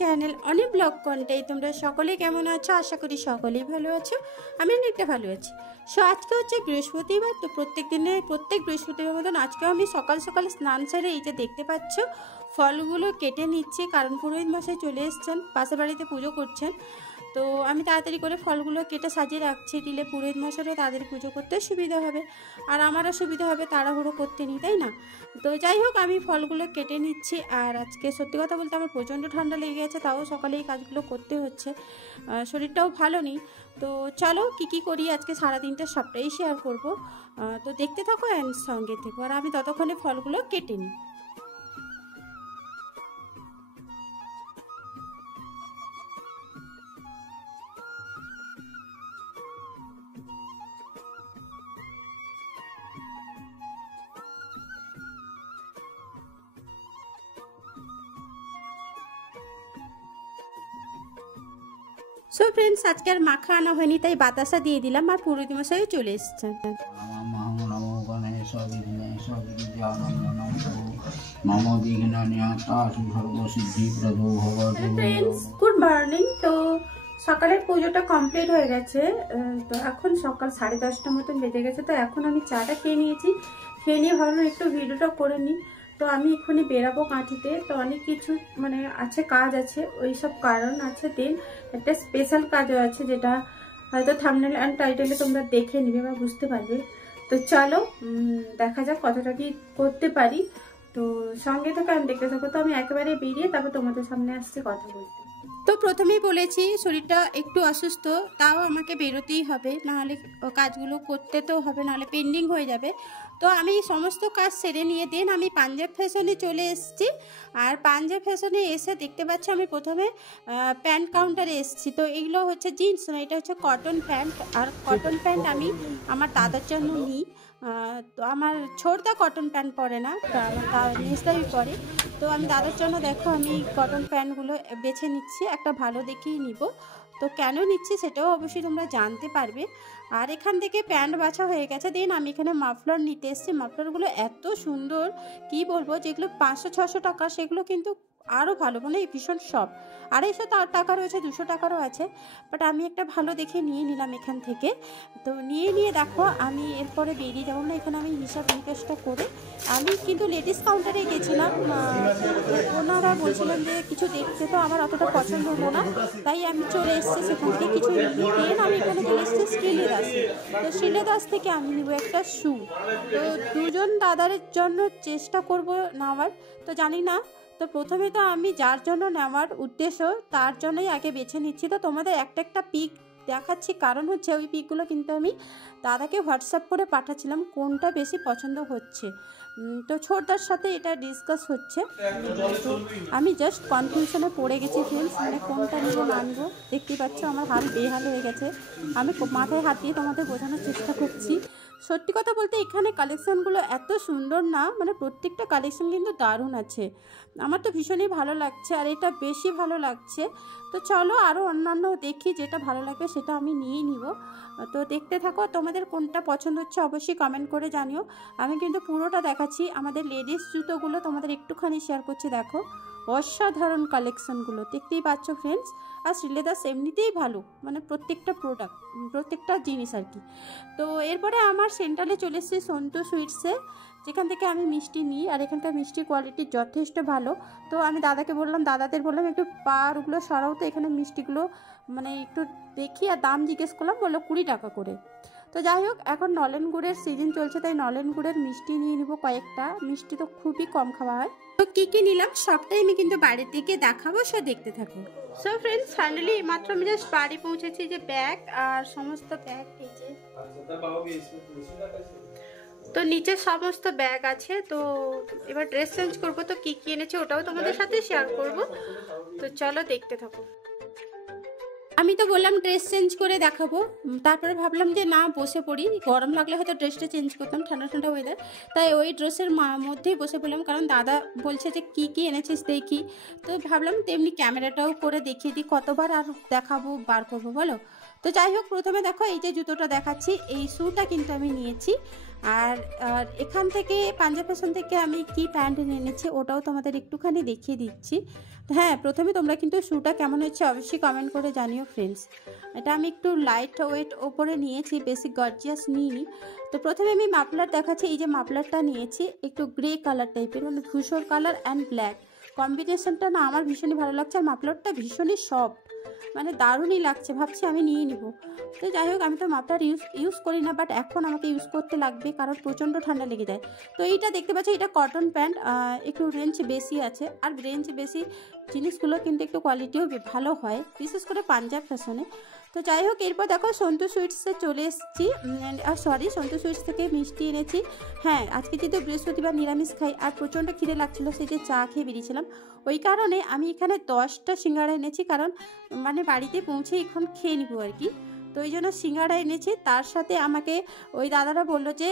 Channel অনেক blog content. তোমরা সকলেই কেমন আছো? আশা করি সকলেই ভালো আছো। আমি অনেকটা ভালো আছি। সো আজকে হচ্ছে বৃহস্পতিবার, তো প্রত্যেক বৃহস্পতিবার মতন আজকেও আমি সকাল সকাল স্নান সেরে এই যে দেখতে পাচ্ছ ফলগুলো কেটে নিচ্ছি, কারণ পুরোহিত মশাই চলে এসছেন, পাশের বাড়িতে পুজো করছেন। তো আমি তাড়াতাড়ি করে ফলগুলো কেটে সাজিয়ে রাখছি, দিলে পুরোহিত মশাইও তাড়াতাড়ি পুজো করতে সুবিধা হবে, আর আমারও সুবিধা হবে তাড়াহুড়ো করতে নিই, তাই না? তো যাই হোক, আমি ফলগুলো কেটে নিচ্ছি। আর আজকে সত্যি কথা বলতে আমার প্রচণ্ড ঠান্ডা লেগে গেছে, তাও সকালে এই কাজগুলো করতে হচ্ছে, শরীরটাও ভালো নেই। তো চলো কী করি আজকে সারাদিনটা সবটাই শেয়ার করব। তো দেখতে থাকো অ্যান্ড সঙ্গে থেকো, আর আমি ততক্ষণে ফলগুলো কেটে নিই। সো ফ্রেন্ডস, আজকে আর মাখা আনা হয়নি, তাই বাতাসা দিয়ে দিলাম, আর পুরোহিত মশাইও চলে এসছেন। Good morning. তো সকালের পুজোটা কমপ্লিট হয়ে গেছে। তো এখন সকাল 10:30 মতন বেজে গেছে। তো এখন আমি চাটা খেয়ে নিয়েছি, খেয়ে নিয়ে ভাবলাম একটু ভিডিওটা করে নিই। তো আমি এক্ষুনি বেরাবো কাঁঠিতে, তো অনেক কিছু মানে আছে, কাজ আছে, ওই সব কারণ আছে। দেন একটা স্পেশাল কাজও আছে, যেটা হয়তো থাম্বনেল অ্যান্ড টাইটেলে তোমরা দেখে নিবে বা বুঝতে পারবে। তো চলো দেখা যাক কতটা কি করতে পারি। তো সঙ্গে থাকো, আমি দেখতে থাকো। তো আমি একেবারে বেরিয়ে তারপর তোমাদের সামনে আসছি কথা বলতে। তো প্রথমেই বলেছি শরীরটা একটু অসুস্থ, তাও আমাকে বেরোতেই হবে, নাহলে কাজগুলো করতে তো হবে, নাহলে পেন্ডিং হয়ে যাবে। তো আমি সমস্ত কাজ সেরে নিয়ে দেন আমি পাঞ্জাব ফ্যাশনে চলে এসেছি। আর পাঞ্জাব ফ্যাশনে এসে দেখতে পাচ্ছি আমি প্রথমে প্যান্ট কাউন্টারে এসেছি। তো এগুলো হচ্ছে জিন্স না, এটা হচ্ছে কটন প্যান্ট। আর কটন প্যান্ট আমি আমার দাদার জন্য নিই। তো আমার ছোটদা কটন প্যান্ট পরে না, আমার নিজদাই পরে। তো আমি দাদার জন্য দেখো আমি কটন প্যান্টগুলো বেছে নিচ্ছি, একটা ভালো দেখেই নিব। তো কেন নিচ্ছি সেটাও অবশ্যই তোমরা জানতে পারবে। আর এখান থেকে প্যান্ট বাছা হয়ে গেছে। দেন আমি এখানে মাফলার নিতে এসেছি। মাফলারগুলো এত সুন্দর, কি বলবো, যেগুলো 500-600 টাকা সেগুলো কিন্তু আরও ভালো, মানে ভীষণ সব। 250 টাকা রয়েছে, 200 টাকারও আছে, বাট আমি একটা ভালো দেখে নিয়ে নিলাম এখান থেকে। তো নিয়ে দেখো আমি এরপরে বেরিয়ে যাবো না, এখানে আমি হিসাব নিকাশটা করে আমি কিন্তু লেডিস কাউন্টারে গেছিলাম। ওনারা বলছিলেন যে কিছু দেখতে, তো আমার অতটা পছন্দ হলো না, তাই আমি চলে এসেছি সেখান থেকে কিছু নিয়ে। আমি এখানে চলে এসেছি শ্রীলেদাসে। তো শ্রীলেদাস থেকে আমি নিব একটা শ্যু। তো দুজন দাদারের জন্য চেষ্টা করব নেওয়ার, তো জানি না। তো প্রথমে তো আমি যার জন্য নেওয়ার উদ্দেশ্য তার জন্যই আগে বেছে নিচ্ছি। তো তোমাদের একটা পিক দেখাচ্ছি, কারণ হচ্ছে ওই পিকগুলো কিন্তু আমি দাদাকে হোয়াটসঅ্যাপ করে পাঠাচ্ছিলাম কোনটা বেশি পছন্দ হচ্ছে। তো ছোটদার সাথে এটা ডিসকাস হচ্ছে। তো আমি জাস্ট কনফিউশনে পড়ে গেছি ফ্রেন্ডস, মানে কোনটা নিব না নিব। দেখতেই পাচ্ছ আমার হাল বেহাল হয়ে গেছে। আমি মাথায় হাত দিয়ে তোমাদের বোঝানোর চেষ্টা করছি। সত্যি কথা বলতে এখানে কালেকশানগুলো এত সুন্দর না, মানে প্রত্যেকটা কালেকশান কিন্তু দারুণ আছে। আমার তো ভীষণই ভালো লাগছে, আর এটা বেশি ভালো লাগছে। তো চলো আরও অন্যান্য দেখি, যেটা ভালো লাগবে সেটা আমি নিয়ে নিব। তো দেখতে থাকো, তোমাদের কোনটা পছন্দ হচ্ছে অবশ্যই কমেন্ট করে জানিও। আমি কিন্তু পুরোটা দেখাচ্ছি। আমাদের লেডিস জুতোগুলো তোমাদের একটুখানি শেয়ার করছি, দেখো অসাধারণ কালেকশানগুলো, দেখতেই পাচ্ছ ফ্রেন্ডস। আর শ্রীলেদাস এমনিতেই ভালো, মানে প্রত্যেকটা প্রোডাক্ট, প্রত্যেকটা জিনিস আর কি। তো এরপরে আমার সেন্টারে চলে এসেছি সন্তু সুইটসে, যেখান থেকে আমি মিষ্টি নিই। আর এখানকার মিষ্টির কোয়ালিটি যথেষ্ট ভালো। তো আমি দাদাদের বললাম একটু পারগুলো সরাও, তো এখানে মিষ্টিগুলো মানে একটু দেখি। আর দাম জিজ্ঞেস করলাম, বললো 20 টাকা করে। তো যাই হোক, এখন নলেন গুড়ের সিজন চলছে, তাই নলেন গুড়ের মিষ্টি নিয়ে নিব কয়েকটা। মিষ্টি তো খুবই কম খাওয়া হয়। তো কী নিলাম সবটাই আমি কিন্তু বাড়ির দিকে দেখাবো, সে দেখতে থাকো। সো ফ্রেন্ডস, ফাইনালি মাত্র আমি জাস্ট বাড়ি পৌঁছেছি। যে ব্যাগ আর সমস্ত ব্যাগ এই যে, তো নিচে সমস্ত ব্যাগ আছে। তো এবার ড্রেস চেঞ্জ করবো, তো কী এনেছি ওটাও তোমাদের সাথে শেয়ার করব। তো চলো দেখতে থাকো। আমি তো বললাম ড্রেস চেঞ্জ করে দেখাবো, তারপরে ভাবলাম যে না বসে পড়ি, গরম লাগলে হয়তো ড্রেসটা চেঞ্জ করতাম, ঠান্ডা ঠান্ডা ওয়েদার, তাই ওই ড্রেসের মধ্যেই বসে পড়লাম। কারণ দাদা বলছে যে কী এনেছিস দেখি। তো ভাবলাম তেমনি ক্যামেরাটাও করে দেখিয়ে দিই, কতবার আর দেখাবো বার করবো বলো। তো তো যাই হোক, প্রথমে দেখো এই যে জুতোটা দেখাচ্ছি, এই শ্যুটা কিন্তু আমি নিয়েছি। আর এখান থেকে পাঞ্জাব ফ্যাশন থেকে আমি কি প্যান্ট নিয়েছি ওটাও তোমাদের একটুখানি দেখিয়ে দিচ্ছি। হ্যাঁ, প্রথমে তোমরা কিন্তু শ্যুটা কেমন হচ্ছে অবশ্যই কমেন্ট করে জানিও ফ্রেন্ডস। এটা আমি একটু লাইট ওয়েট ওপরে নিয়েছি, বেশি গর্জিয়াস নিইনি। তো প্রথমে আমি মাফলার দেখাচ্ছি। এই যে মাফলারটা নিয়েছি একটু গ্রে কালার টাইপের, মানে ধূসর কালার অ্যান্ড ব্ল্যাক কম্বিনেশনটা না আমার ভীষণই ভালো লাগছে। আর মাফলারটা ভীষণই সফট, মানে দারুণই লাগছে, ভাবছি আমি নিয়ে নিব। তো যাই হোক, আমি তো মাফলার ইউজ করি না, বাট এখন আমাকে ইউজ করতে লাগবে কারণ প্রচণ্ড ঠান্ডা লেগে যায়। তো এইটা দেখতে পাচ্ছি, এটা কটন প্যান্ট, একটু রেঞ্জ বেশি আছে। আর রেঞ্জ বেশি জিনিসগুলো কিন্তু একটু কোয়ালিটিও ভালো হয়, বিশেষ করে পাঞ্জাব ফ্যাশনে। তো যাই হোক, এরপর দেখো সন্তু সুইটসে চলে এসেছি। সন্তু সুইটস থেকে মিষ্টি এনেছি। হ্যাঁ, আজকে যেহেতু বৃহস্পতিবার নিরামিষ খাই আর প্রচণ্ড খিদে লাগছিলো, সেই যে চা খেয়ে বেরিয়েছিলাম, ওই কারণে আমি এখানে 10টা সিঙ্গাড়া এনেছি, কারণ মানে বাড়িতে পৌঁছে এখন খেয়ে নিব আর কি। তো ওই জন্য সিঙ্গাড়া এনেছি। তার সাথে আমাকে ওই দাদারা বললো যে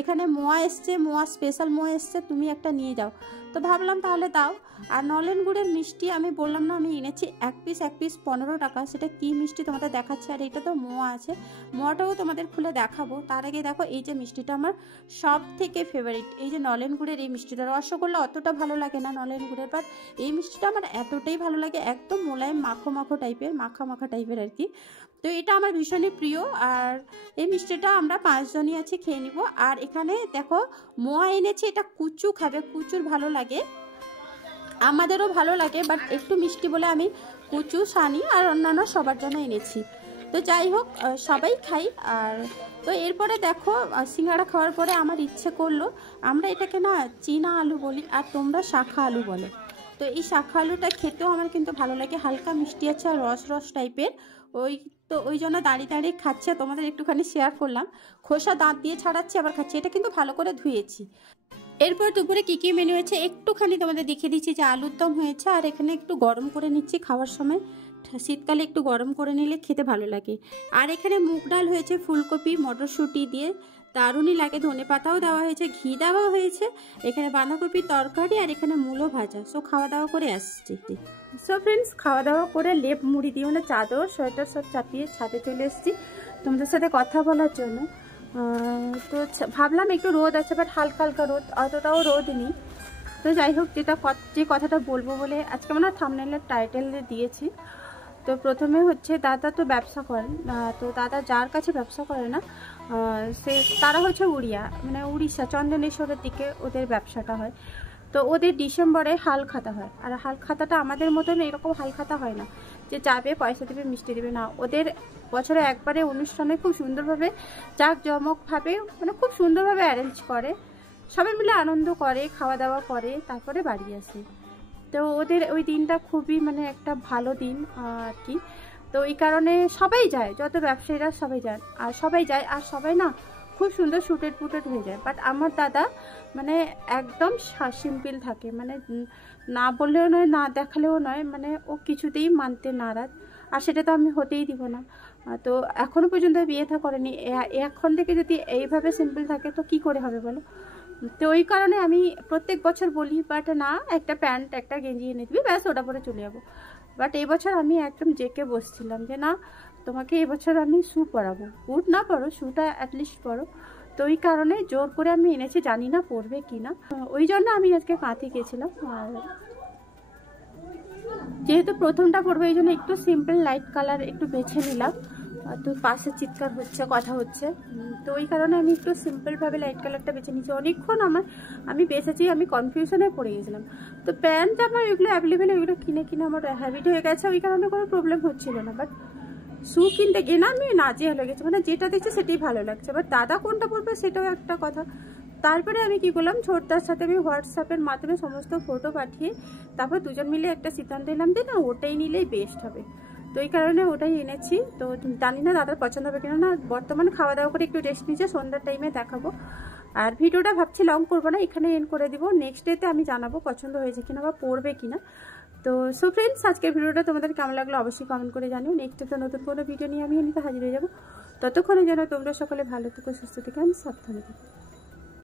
এখানে মোয়া এসছে, মোয়া স্পেশাল মোয়া এসছে, তুমি একটা নিয়ে যাও। তো ভাবলাম তাহলে দাও। আর নলেন গুড়ের মিষ্টি আমি বললাম না আমি এনেছি এক পিস 15 টাকা। সেটা কি মিষ্টি তোমাদের দেখাচ্ছে। আর এটা তো মোয়া আছে, মোয়াটাও তোমাদের খুলে দেখাবো। তার আগে দেখো এই যে মিষ্টিটা আমার সব থেকে ফেভারিট, এই যে নলেন গুড়ের এই মিষ্টিটা। রসগোল্লা অতটা ভালো লাগে না নলেন গুড়ের, বাট এই মিষ্টিটা আমার এতটাই ভালো লাগে, একদম মোলায়েম মাখো টাইপের, মাখা টাইপের আর কি। তো এটা আমার ভীষণই প্রিয়। আর এই মিষ্টিটা আমরা 5 জনই আছি, খেয়ে নিব। আর এখানে দেখো মোয়া এনেছি, এটা কুচু খাবে, কুচুর ভালো লাগে, আমাদেরও ভালো লাগে, বাট একটু মিষ্টি বলে আমি কুচু, সানি আর অন্যান্য সবার জন্য এনেছি। তো যাই হোক, সবাই খাই। আর তো এরপরে দেখো সিঙ্গাড়া খাওয়ার পরে আমার ইচ্ছে করলো, আমরা এটাকে না চীনা আলু বলি আর তোমরা শাখা আলু বলো। তো এই শাখা আলুটা খেতেও আমার কিন্তু ভালো লাগে, হালকা মিষ্টি আছে আর রস টাইপের। তো ওই জন্য দাঁড়িয়ে খাচ্ছে, তোমাদের একটুখানি শেয়ার করলাম। খোসা দাঁত দিয়ে ছাড়াচ্ছি আবার খাচ্ছি, এটা কিন্তু ভালো করে ধুয়েছি। এরপর দুপুরে কী মেনু হয়েছে একটুখানি তোমাদের দেখিয়ে দিচ্ছি। যে আলুর দম হয়েছে, আর এখানে একটু গরম করে নিচ্ছি খাওয়ার সময়, শীতকালে একটু গরম করে নিলে খেতে ভালো লাগে। আর এখানে মুগ ডাল হয়েছে ফুলকপি মটরশুঁটি দিয়ে, দারুণই লাগে। ধনে পাতাও দেওয়া হয়েছে, ঘি দেওয়া হয়েছে, এখানে বাঁধাকপির তরকারি, আর এখানে মূলো ভাজা। সো খাওয়া দাওয়া করে আসছি। সো ফ্রেন্ডস, খাওয়া দাওয়া করে লেপ মুড়ি দিয়ে, মানে চাদর সোয়েটার সব চাপিয়ে ছাদে চলে এসেছি তোমাদের সাথে কথা বলার জন্য। তো ভাবলাম একটু রোদ আছে, বাট হালকা রোদ, অতটাও রোদ নেই। তো যাই হোক, যে কথাটা বলবো বলে আজকে মানে থাম্বনেলের টাইটেল দিয়েছি। তো প্রথমে হচ্ছে দাদা তো ব্যবসা করেন, তো দাদা যার কাছে ব্যবসা করে না তারা হচ্ছে উড়িষ্যা চন্দনেশ্বরের দিকে ওদের ব্যবসাটা হয়। তো ওদের ডিসেম্বরে হাল খাতা হয়, আর হাল খাতাটা আমাদের মতন এরকম হাল খাতা হয় না যে যাবে পয়সা দেবে মিষ্টি দেবে, না, ওদের বছরে একবারে অনুষ্ঠানে খুব সুন্দরভাবে জাঁকজমকভাবে, মানে খুব সুন্দরভাবে অ্যারেঞ্জ করে, সবাই মিলে আনন্দ করে, খাওয়া দাওয়া করে, তারপরে বাড়ি আসে। তো ওদের ওই দিনটা খুবই মানে একটা ভালো দিন আর কি। তো এই কারণে সবাই যায়, যত ব্যবসায়ীরা সবাই যায়, আর সবাই না খুব সুন্দর শুটেড পুটেড হয়ে যায়। বাট আমার দাদা মানে একদম সিম্পল থাকে, মানে না বললেও নয়, না দেখালেও নয়, মানে ও কিছুতেই মানতে নারাজ। আর সেটা তো আমি হতেই দিব না। তো এখনও পর্যন্ত বিয়ে থা করেনি, এখন থেকে যদি এইভাবে সিম্পল থাকে তো কি করে হবে বলো। তো ওই কারণে আমি প্রত্যেক বছর বলি, বাট না, একটা প্যান্ট একটা গেঞ্জি এনে দিবি, ব্যাস ওটা পরে চলে যাবো। বাট এই বছর আমি একদম জেকে বসছিলাম যে না, তোমাকে এবছর আমি শ্যু পরাবো, বুট না পরো, শ্যুটা অ্যাটলিস্ট পরো। তো ওই কারণে জোর করে আমি এনেছি, জানি না পরবে কি না, ওই জন্য আমি আজকে কাঁথি গেছিলাম। আর যেহেতু প্রথমটা পরবো এই জন্য একটু সিম্পল লাইট কালার একটু বেছে নিলাম। তো পাশে চিৎকার হচ্ছে, কথা হচ্ছে, তো ওই কারণে আমি একটু সিম্পলভাবে লাইট কালারটা বেছে নিয়েছি। অনেকক্ষণ আমি বেছেছি, আমি কনফিউশনে পড়ে গেছিলাম। তো প্যান্ট জামা এগুলো অ্যাভেলেবেল, ওইগুলো কিনে আমার হ্যাবিট হয়ে গেছে, ওই কারণে কোনো প্রবলেম হচ্ছিল না। বাট শ্যু কিনতে গিয়ে না আমি নাজেহাল হয়ে গেছি, মানে যেটা দেখছি সেটাই ভালো লাগছে, বাট দাদা কোনটা পরবে সেটাও একটা কথা। তারপরে আমি কি করলাম, ছোটদার সাথে আমি হোয়াটসঅ্যাপের মাধ্যমে সমস্ত ফটো পাঠিয়ে তারপর দুজন মিলে একটা সিদ্ধান্ত নিলাম যে না, ওটাই নিলেই বেস্ট হবে। তো এই কারণে ওটাই এনেছি। তো জানি না দাদার পছন্দ হবে কিনা, না বর্তমান খাওয়া দাওয়া করে একটু রেস্ট নিচ্ছে, সন্ধ্যার টাইমে দেখাবো। আর ভিডিওটা ভাবছি লং করবো না, এখানে এন্ড করে দিব। নেক্সট ডেতে আমি জানাবো পছন্দ হয়েছে কিনা বা পড়বে কিনা। তো সো ফ্রেন্ডস, আজকের ভিডিওটা তোমাদের কেমন লাগলো অবশ্যই কমেন্ট করে জানিও। নেক্সট ডেতে নতুন কোনো ভিডিও নিয়ে আমি হাজির হয়ে যাবো। ততক্ষণে যেন তোমরা সকলে ভালো থেকো, সুস্থ থেকো, আমি সাবধানে থাকো।